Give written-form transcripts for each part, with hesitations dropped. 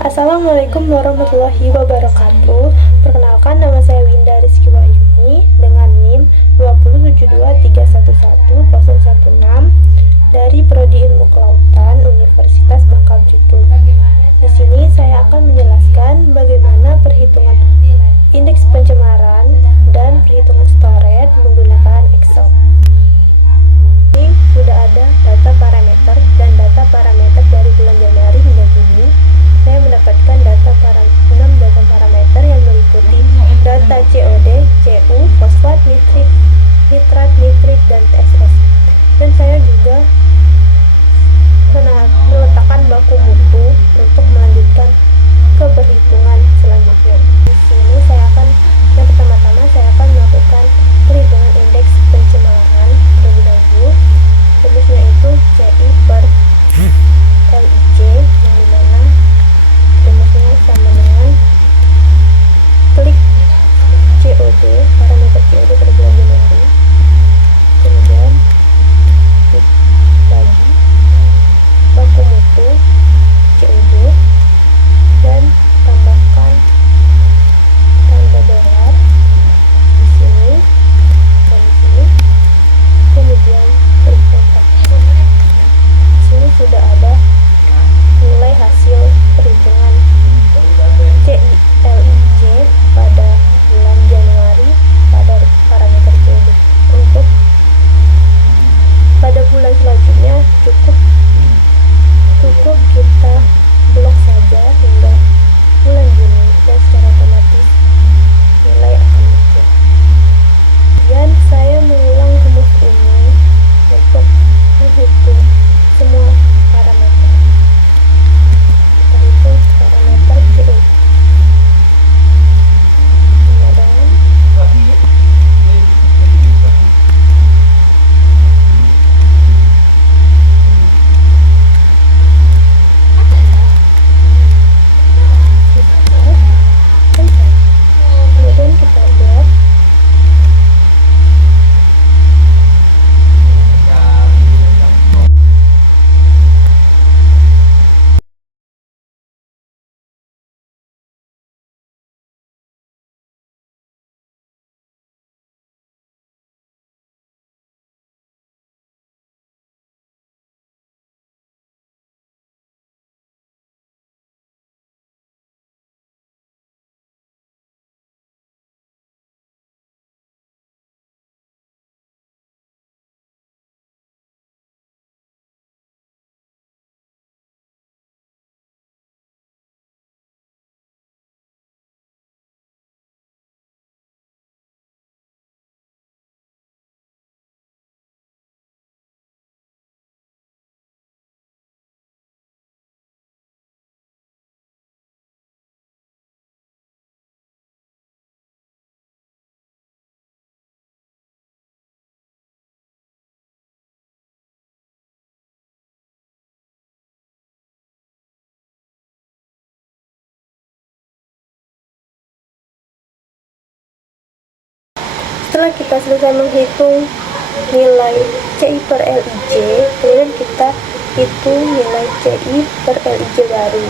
Assalamualaikum warahmatullahi wabarakatuh. Perkenalkan, nama saya Winda Rizky Wahyuni dengan NIM 272311016 dari Prodi Ilmu Kelautan Universitas Bangka Belitung. Di sini saya akan menjelaskan bagaimana perhitungan indeks pencemaran dan perhitungan stored menggunakan Excel. Ini sudah ada data parameter dan data parameter dari bulan Januari hingga Juni. Saya mendapatkan data 6 data parameter yang meliputi data COD, CU, fosfat, nitrat, nitrit, dan TSS. Dan saya juga meletakkan baku mutu untuk melanjutkan ke perhitungan selanjutnya. Di sini yang pertama-tama saya akan melakukan perhitungan indeks pencemaran terlebih dahulu. Rumusnya itu CI per LIJ, yang dimana rumusnya sama dengan klik COD, parameter COD pada bulan Januari, kemudian dibagi baku mutu COD dan tambahkan tanda dolar di sini dan di sini, kemudian klik enter. Di sini sudah ada nilai hasil perhitungan CILIJ pada bulan Januari pada parameter COD. Untuk pada bulan selanjutnya cukup kita blok saja hingga bulan Juni dan secara otomatis nilai akan muncul. Kemudian saya mengulang rumus ini untuk menghitung semua parameter. Kita hitung parameter CU sama dengan kemudian kita buat setelah kita selesai menghitung nilai CI per LIJ, kemudian kita hitung nilai CI per LIJ baru.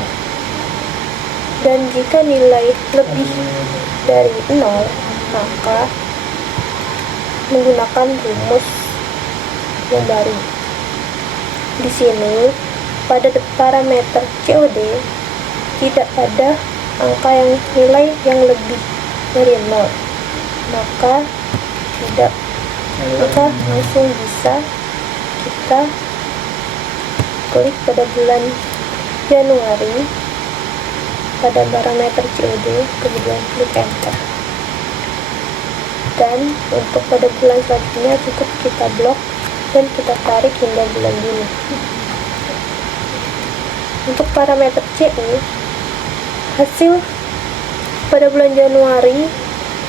Dan jika nilai lebih dari 0, maka menggunakan rumus yang baru. Di sini pada parameter COD tidak ada angka yang nilai yang lebih dari 0, maka langsung bisa kita klik pada bulan Januari pada parameter COD, kemudian klik enter. Dan untuk pada bulan selanjutnya cukup kita blok dan kita tarik hingga bulan Juni. Untuk parameter CU, hasil pada bulan Januari,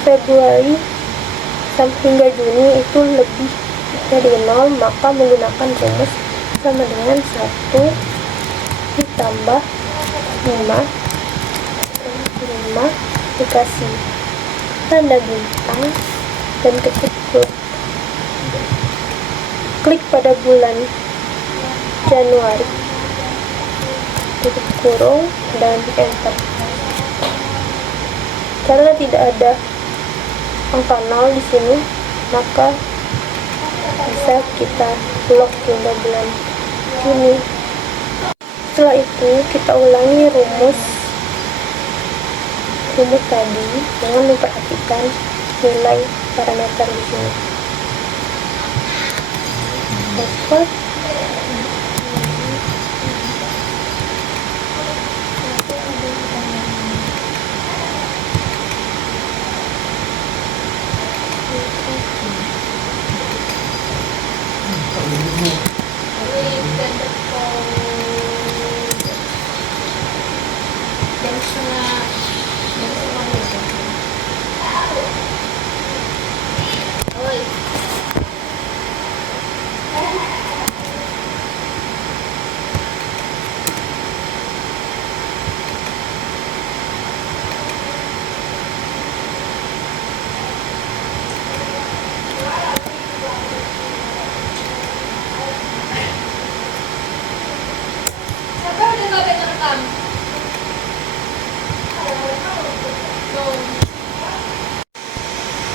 Februari sampai hingga Juni itu lebih dari 0, maka menggunakan rumus sama dengan 1 ditambah 5 dikasih tanda bintang dan ketik klik pada bulan Januari, tutup kurung, dan enter. Karena tidak ada angka 0 di sini, maka bisa kita blok hingga bulan Juni. Setelah itu kita ulangi rumus tadi dengan memperhatikan nilai parameter di sini. Password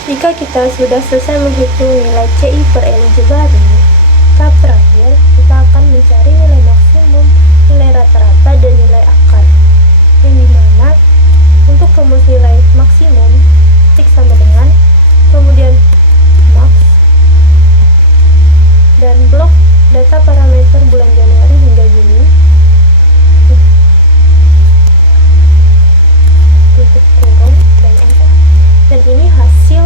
Jika kita sudah selesai menghitung nilai CI per Elijah baru, tahap terakhir kita akan mencari nilai maksimum, nilai rata-rata, dan nilai akar. Yang dimana untuk rumus nilai maksimum titik sama dengan kemudian max dan blok data parameter bulan Januari hingga Juni, tutup kurung dan enter. Dan ini hasil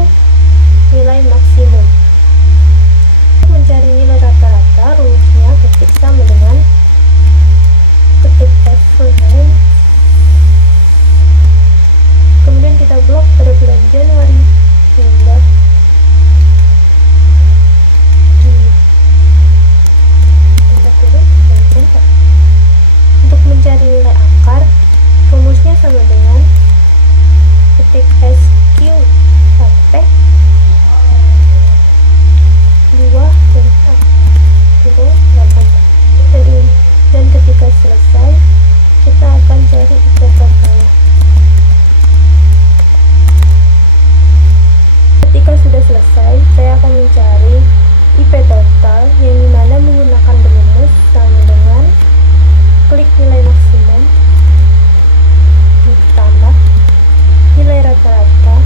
nilai maksimum. Untuk mencari nilai rata-rata, rumusnya ketik sama dengan ketik average, kemudian kita blok pada bulan Januari hingga Juni, tutup kurung dan enter. Untuk mencari nilai akar, rumusnya sama dengan ketik SQ sampai 2 dan kurung dan enter. Dan ketika selesai, kita akan cari IP totalnya. Ketika sudah selesai, saya akan mencari IP total yang dimana menggunakan rumus sama dengan klik nilai maksimum ditambah nilai rata-rata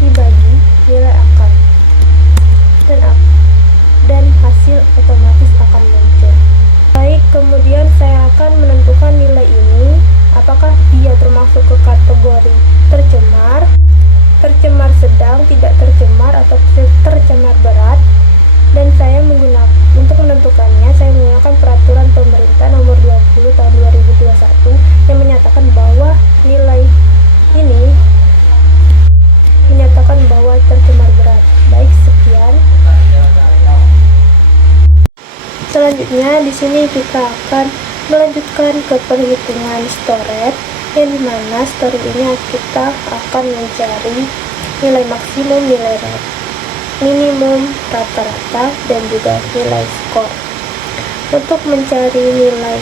dibagi nilai akar, dan hasil otomatis akan muncul. Baik, kemudian saya akan menentukan nilai ini apakah dia termasuk ke kategori tercemar, tercemar sedang, tidak tercemar, atau tercemar berat. Dan saya untuk menentukannya, saya menggunakan peraturan pemerintah nomor 20 tahun 2021 yang menyatakan bahwa nilai ini menyatakan bahwa tercemar berat. Baik, sekian. Selanjutnya di sini kita akan melanjutkan ke perhitungan storage, yang dimana storage ini kita akan mencari nilai maksimum, nilai minimum, rata-rata, dan juga nilai skor. Untuk mencari nilai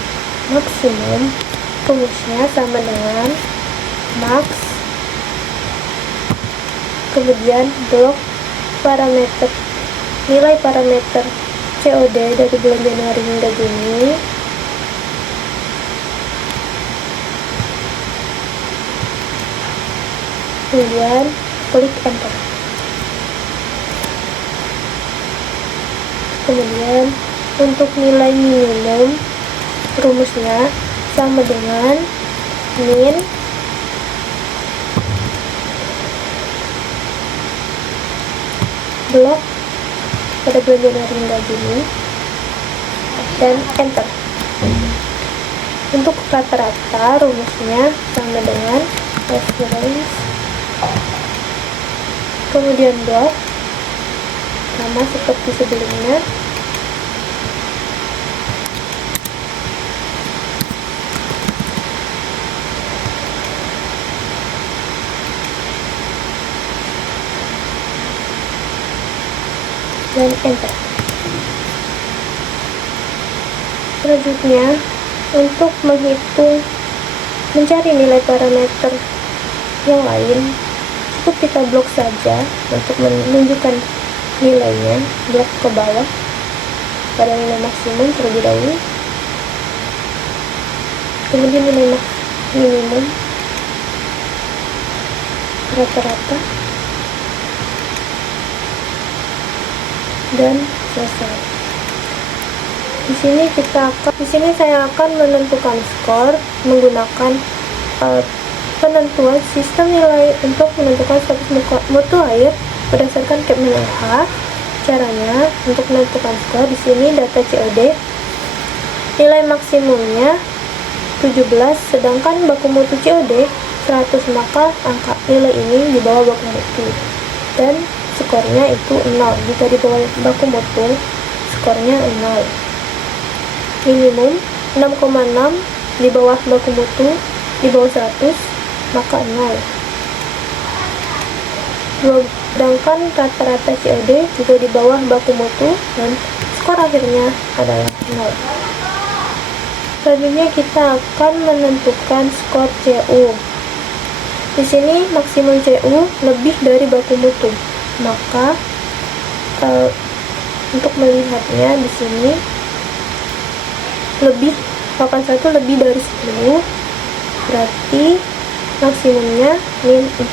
maksimum, rumusnya sama dengan max, kemudian blok parameter, nilai parameter COD dari bulan Januari hingga Juni, kemudian klik enter. Kemudian untuk nilai minimum, rumusnya sama dengan min blok pada bulan Januari hingga Juni dan enter. Untuk rata-rata, rumusnya sama dengan average, kemudian blok sama seperti sebelumnya, dan enter. Selanjutnya, untuk menghitung mencari nilai parameter yang lain, cukup kita blok saja untuk menunjukkan nilainya, blok ke bawah pada nilai maksimum terlebih dahulu, kemudian nilai minimum, rata-rata, dan selesai. Di sini saya akan menentukan skor menggunakan penentuan sistem nilai untuk menentukan status mutu air berdasarkan Kapman LH. Caranya untuk menentukan skor, di sini data COD, nilai maksimumnya 17, sedangkan baku mutu COD 100, maka angka nilai ini di bawah baku mutu dan skornya itu 0. Jika di bawah baku mutu, skornya 0. Minimum 6,6, di bawah baku mutu, di bawah 100, maka 0. Sedangkan rata-rata COD juga di bawah baku mutu dan skor akhirnya adalah 0. Selanjutnya kita akan menentukan skor CU. Di sini maksimum CU lebih dari baku mutu, maka untuk melihatnya di sini lebih 81 lebih dari 10, berarti maksimumnya min 4.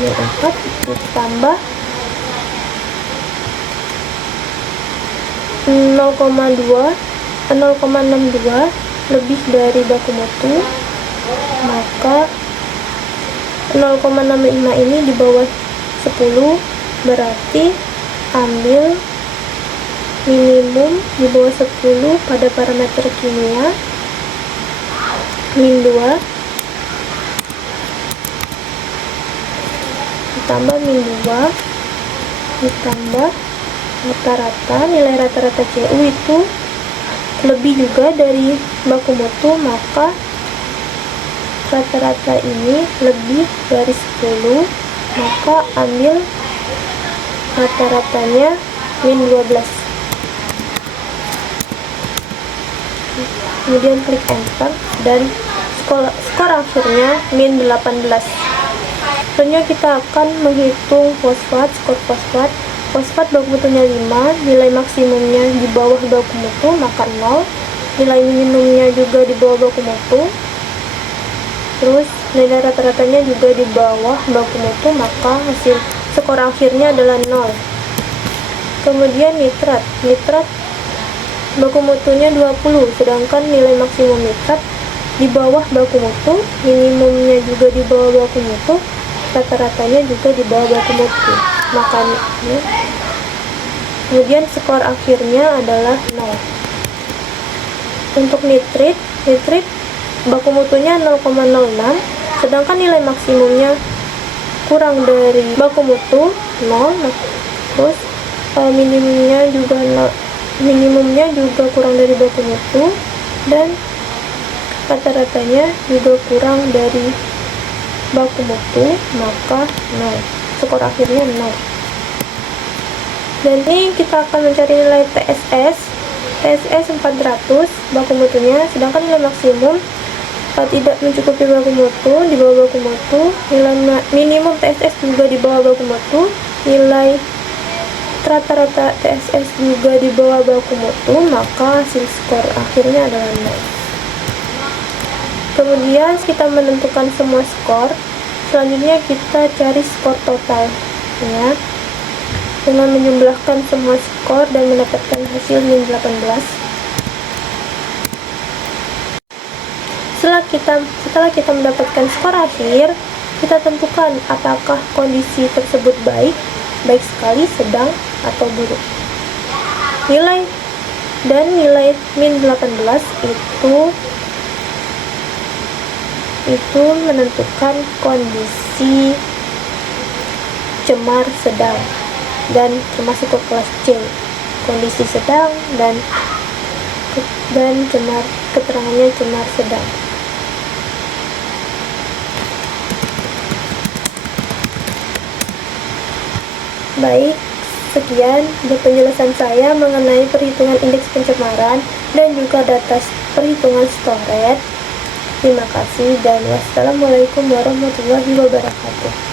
Min 4 ditambah 0,62 lebih dari baku mutu, maka 0,65 ini di bawah 10, berarti ambil minimum di bawah 10 pada parameter kimia, min 2, ditambah min 2, ditambah rata-rata, nilai rata-rata CU itu lebih juga dari baku mutu, maka rata-rata ini lebih dari 10, maka ambil rata-ratanya min 12. Kemudian klik enter dan skor akhirnya min 18. Selanjutnya kita akan menghitung fosfat, skor fosfat. Fosfat baku mutunya 5, nilai maksimumnya di bawah baku mutu, maka 0. Nilai minimumnya juga di bawah baku mutu. Terus nilai rata-ratanya juga di bawah baku mutu, maka hasil skor akhirnya adalah 0. Kemudian nitrat baku mutunya 20, sedangkan nilai maksimum nitrat di bawah baku mutu, minimumnya juga di bawah baku mutu, rata-ratanya juga di bawah baku mutu, makanya kemudian skor akhirnya adalah 0. Untuk nitrit baku mutunya 0,06, sedangkan nilai maksimumnya kurang dari baku mutu 0, terus minimumnya juga kurang dari baku mutu dan rata-ratanya juga kurang dari baku mutu, maka 0. Skor akhirnya 0. Dan ini kita akan mencari nilai TSS 400 baku mutunya, sedangkan nilai maksimum tidak mencukupi baku mutu, di bawah baku mutu. Nilai minimum TSS juga di bawah baku mutu, nilai rata-rata TSS juga di bawah baku mutu, maka hasil skor akhirnya adalah 0. Kemudian kita menentukan semua skor. Selanjutnya kita cari skor total ya, dengan menjumlahkan semua skor dan mendapatkan hasil min 18. Setelah kita mendapatkan skor akhir, kita tentukan apakah kondisi tersebut baik sekali, sedang, atau buruk. Nilai min 18 itu menentukan kondisi cemar sedang dan termasuk ke kelas C. Kondisi sedang dan cemar, keterangannya cemar sedang. Baik, Sekian penjelasan saya mengenai perhitungan indeks pencemaran dan juga data perhitungan storage. Terima kasih dan wassalamualaikum warahmatullahi wabarakatuh.